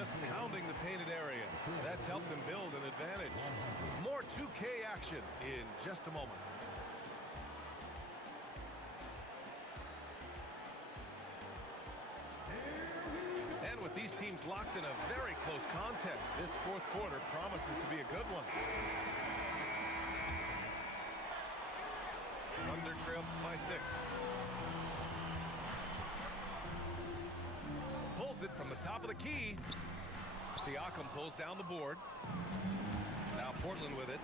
just pounding the painted area. That's helped him build an advantage. More 2K action in just a moment. And with these teams locked in a very close contest, this fourth quarter promises to be a good one. Thunder trail by 6. Pulls it from the top of the key. Siakam pulls down the board. Now Portland with it.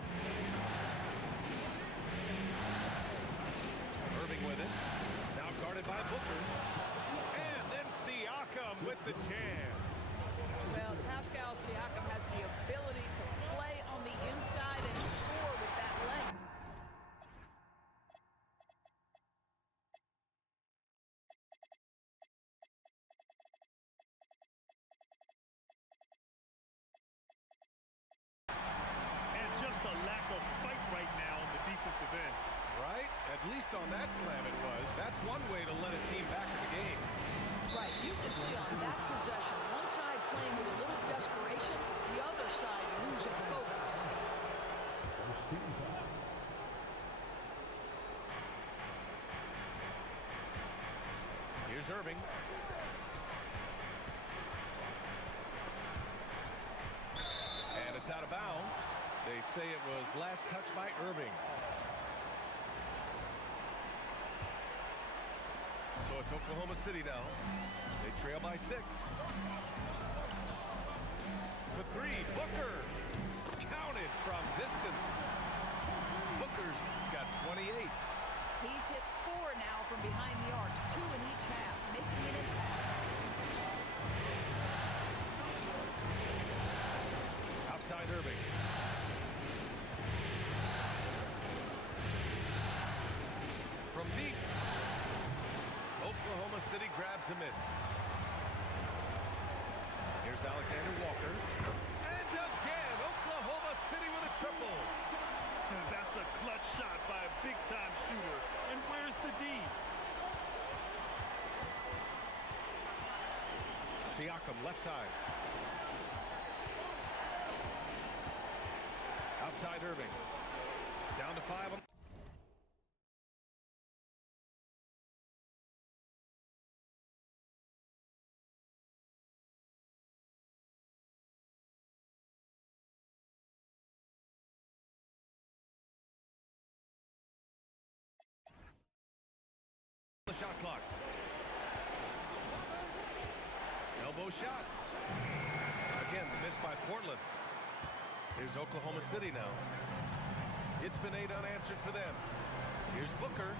Irving with it. Now guarded by Booker. And then Siakam with the jam. Well, Pascal Siakam has the ability to play on the inside and score with that length. Right? At least on that slam it was. That's one way to let a team back in the game. Right. You can see on that possession, one side playing with a little desperation, the other side losing focus. Here's Irving. And it's out of bounds. They say it was last touched by Irving. So it's Oklahoma City now. They trail by 6. For 3, Booker. Counted from distance. Booker's got 28. He's hit 4 now from behind the arc, 2 in each half, making an impact. Outside Irving. From deep. Oklahoma City grabs a miss. Here's Alexander Walker. And again, Oklahoma City with a triple. And that's a clutch shot by a big-time shooter. And where's the D? Siakam left side. Outside Irving. Down to 5 on. The shot clock. Elbow shot. Again, the miss by Portland. Here's Oklahoma City now. It's been 8 unanswered for them. Here's Booker.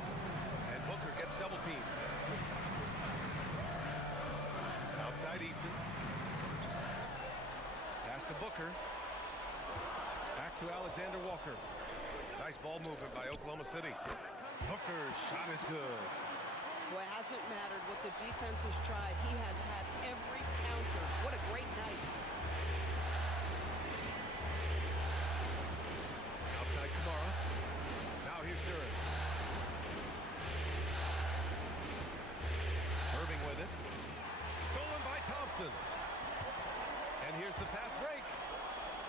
And Booker gets double teamed. Outside Eason. Pass to Booker. Back to Alexander Walker. Nice ball movement by Oklahoma City. Booker's shot is good. Boy, it hasn't mattered what the defense has tried. He has had every counter. What a great night. Outside Kamara. Now here's Duren. Irving with it. Stolen by Thompson. And here's the fast break.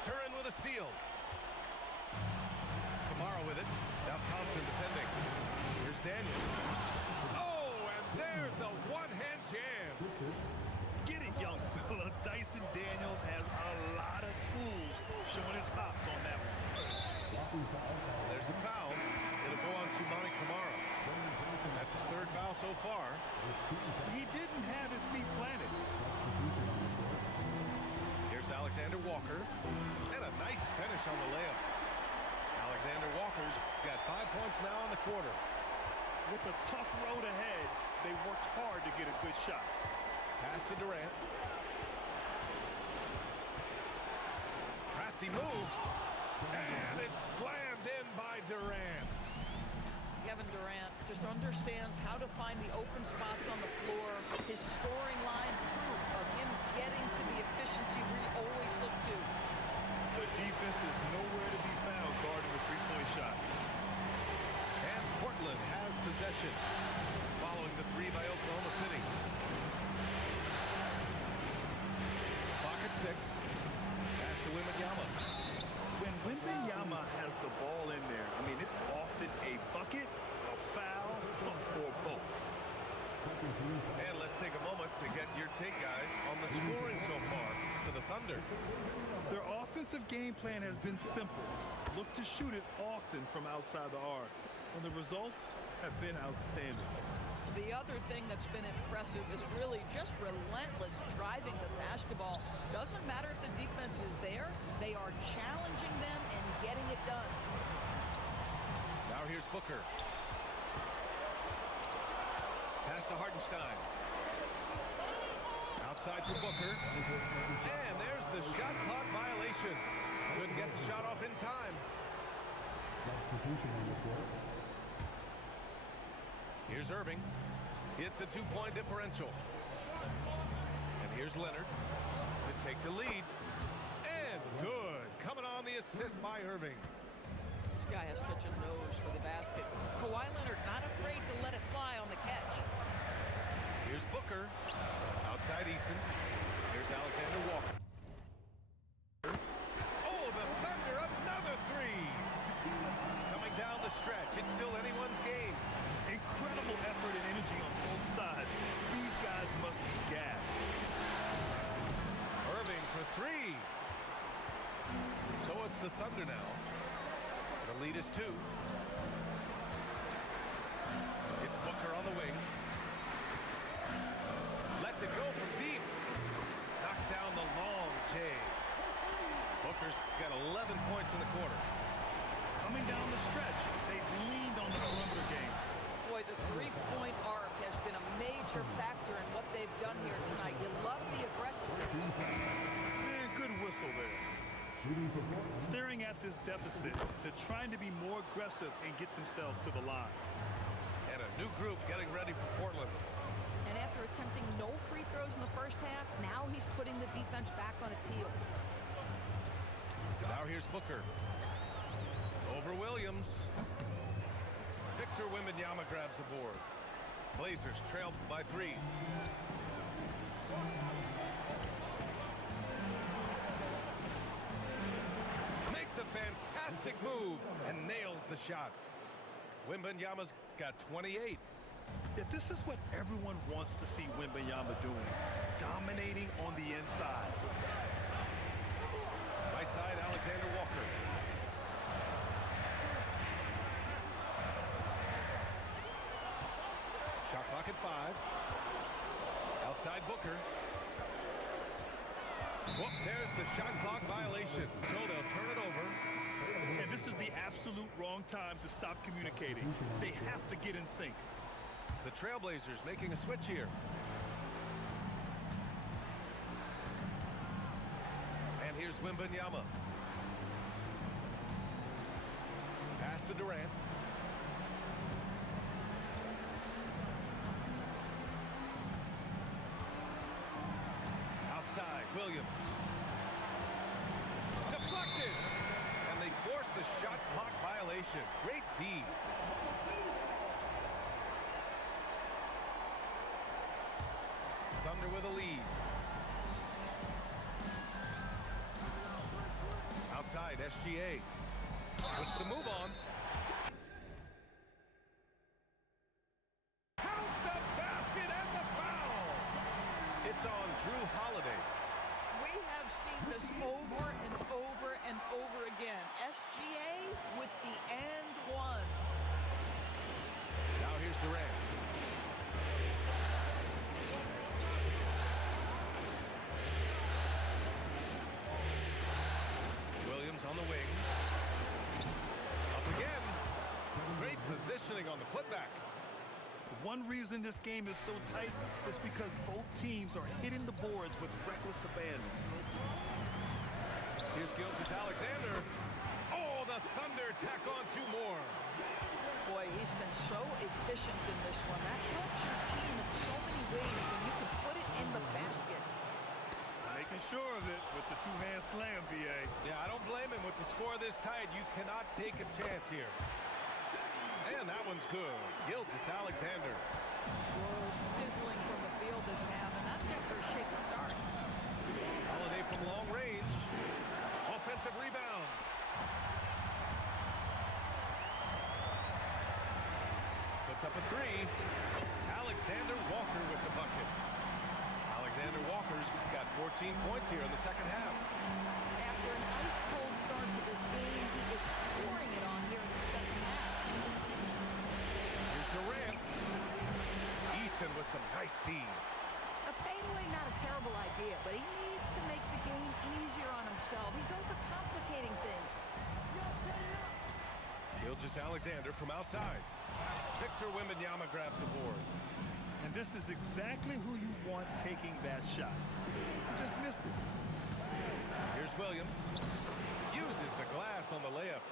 Duren with a steal. Kamara with it. Now Thompson defending. Here's Daniels. Oh, and there's a one-hand jam. Get it, young fella. Dyson Daniels has a lot of tools showing his hops on that one. There's a foul. It'll go on to Monty Kamara. That's his 3rd foul so far. He didn't have his feet planted. Here's Alexander Walker. And a nice finish on the layup. Alexander Walker's got 5 points now in the quarter. With a tough road ahead, they worked hard to get a good shot. Pass to Durant. Crafty move. And it's slammed in by Durant. Kevin Durant just understands how to find the open spots on the floor. His scoring line proof of him getting to the efficiency we always look to. The defense is nowhere to be found guarding the three-point shot. And Portland has possession following the 3 by Oklahoma City. Clock at 6. defensive game plan has been simple. Look to shoot it often from outside the arc. And the results have been outstanding. The other thing that's been impressive is really just relentless driving the basketball. Doesn't matter if the defense is there, they are challenging them and getting it done. Now here's Booker. Pass to Hartenstein. Outside for Booker. And there's the shot clock violation. Couldn't get the shot off in time. Substitution on the court. Here's Irving. It's a 2-point differential. And here's Leonard to take the lead. And good. Coming on the assist by Irving. This guy has such a nose for the basket. Kawhi Leonard not afraid to let it fly on the catch. Here's Booker. Outside Eason. Here's Alexander Walker. Oh, the Thunder, another three. Coming down the stretch. It's still anyone's game. Incredible effort and energy on both sides. These guys must be gassed. Irving for three. So it's the Thunder now. The lead is 2. It's Booker on the wing. Lets it go from deep. Knocks down the long J. Booker's got 11 points in the quarter. Coming down the stretch, they've leaned on the perimeter game. Boy, the three-point arc has been a major factor in what they've done here tonight. You love the aggressiveness. And good whistle there. Shooting for Portland. Staring at this deficit, they're trying to be more aggressive and get themselves to the line. And a new group getting ready for Portland. And after attempting no free throws in the first half, now he's putting the defense back on its heels. Now here's Booker. Over Williams. Victor Wembanyama grabs the board. Blazers trail by 3. Makes a fantastic move and nails the shot. Wembanyama's got 28. Yeah, this is what everyone wants to see Wembanyama doing. Dominating on the inside. Right side, Alexander Walker. Shot clock at 5. Outside Booker. Whoop, there's the shot clock violation. So they'll turn it over. And this is the absolute wrong time to stop communicating. They have to get in sync. The Trailblazers making a switch here. And here's Wembanyama. Pass to Durant. Outside, Williams. Deflected! And they force the shot clock violation. Great D. Thunder with a lead. Outside, SGA. Puts the move on. Count the basket and the foul! It's on Drew Holiday. We have seen this over and over and over again. SGA with the and one. Now here's Durant. Williams on the wing. Up again. Great positioning on the putback. One reason this game is so tight is because both teams are hitting the boards with reckless abandon. Here's Gilgeous-Alexander. Oh, the Thunder tack on 2 more. Boy, he's been so efficient in this one. That helps your team in so many ways when you can put it in the basket. Making sure of it with the two-hand slam, B.A. Yeah, I don't blame him with the score this tight. You cannot take a chance here. And that one's good. Gilgeous-Alexander. Whoa, sizzling from the field this half, and that's after a shaky start. Holiday from long range. Offensive rebound. Puts up a 3. Alexander Walker with the bucket. Alexander Walker's got 14 points here in the second half. After an ice Nice D. A fadeaway, not a terrible idea, but he needs to make the game easier on himself. He's overcomplicating things. Gilgeous-Alexander from outside. Victor Wembanyama grabs the board. And this is exactly who you want taking that shot. He just missed it. Here's Williams. Uses the glass on the layup.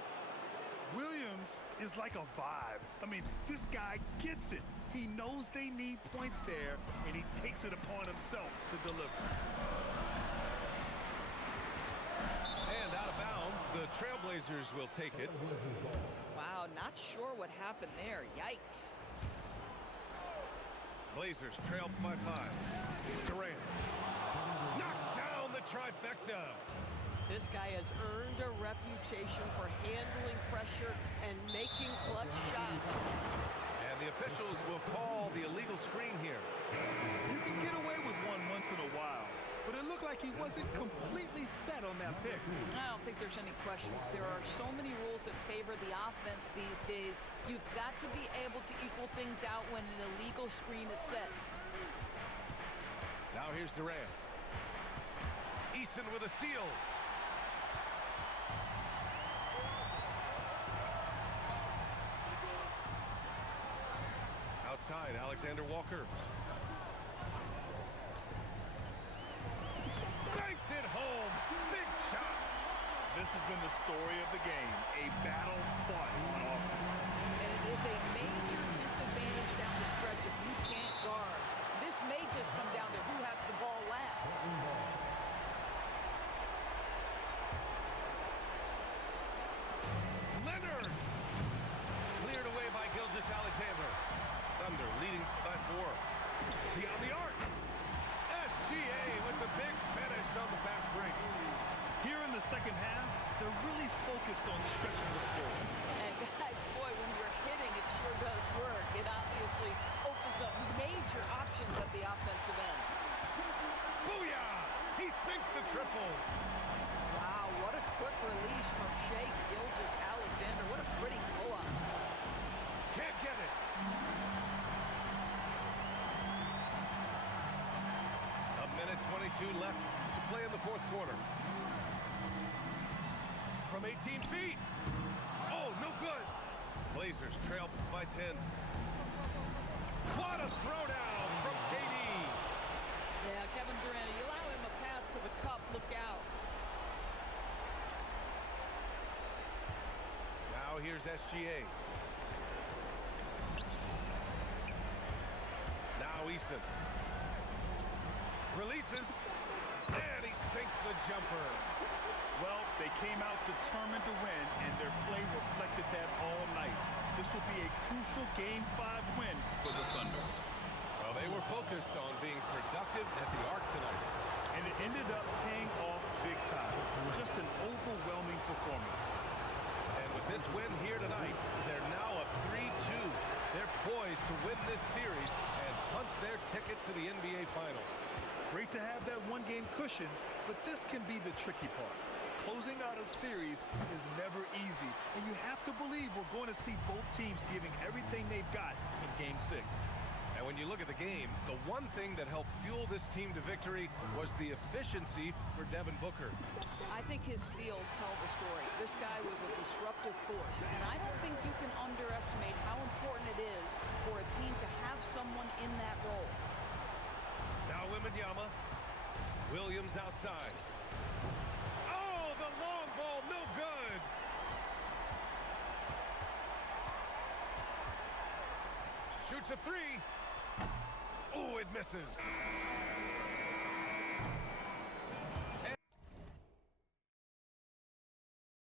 Williams is like a vibe. I mean, this guy gets it. He knows they need points there, and he takes it upon himself to deliver. And out of bounds, the Trailblazers will take it. Wow, not sure what happened there. Yikes. Blazers trail by 5. Durant knocks down the trifecta. This guy has earned a reputation for handling pressure and making clutch shots. And the officials will call the illegal screen here. You can get away with one once in a while, but it looked like he wasn't completely set on that pick. I don't think there's any question. There are so many rules that favor the offense these days. You've got to be able to equal things out when an illegal screen is set. Now here's Durant. Eason with a steal. Outside, Alexander Walker. Banks it home. Big shot. This has been the story of the game, a battle fought on offense. And it is a major disadvantage down the stretch if you can't guard. This may just come down to who has the ball last. Leonard. Cleared away by Gilgeous-Alexander. Thunder leading by 4. Beyond the arc. SGA with the big finish on the fast break. Here in the second half, they're really focused on stretching the floor. And guys, boy, when you're hitting, it sure does work. It obviously opens up major options at the offensive end. Booyah! He sinks the triple. Wow, what a quick release from Shai Gilgeous-Alexander. What a pretty pull-up. Can't get it. A minute 22 left to play in the fourth quarter. From 18 feet. Oh, no good. Blazers trail by 10. What a throwdown from KD. Yeah, Kevin Durant, you allow him a path to the cup. Look out. Now here's SGA. Now Easton. Releases. And he sinks the jumper. Well, they came out determined to win, and their play reflected that all night. This will be a crucial Game 5 win for the Thunder. Well, they were focused on being productive at the arc tonight. And it ended up paying off big time. Just an overwhelming performance. And with this win here tonight, they're now up 3-2. They're poised to win this series and punch their ticket to the NBA Finals. Great to have that one-game cushion, but this can be the tricky part. Closing out a series is never easy, and you have to believe we're going to see both teams giving everything they've got in Game 6. And when you look at the game, the one thing that helped fuel this team to victory was the efficiency for Devin Booker. I think his steals tell the story. This guy was a disruptive force, and I don't think you can underestimate how important it is for a team to have someone in that role. Now Wembanyama. Williams outside. Oh, the long ball, no good. Shoots a 3. Oh, it misses.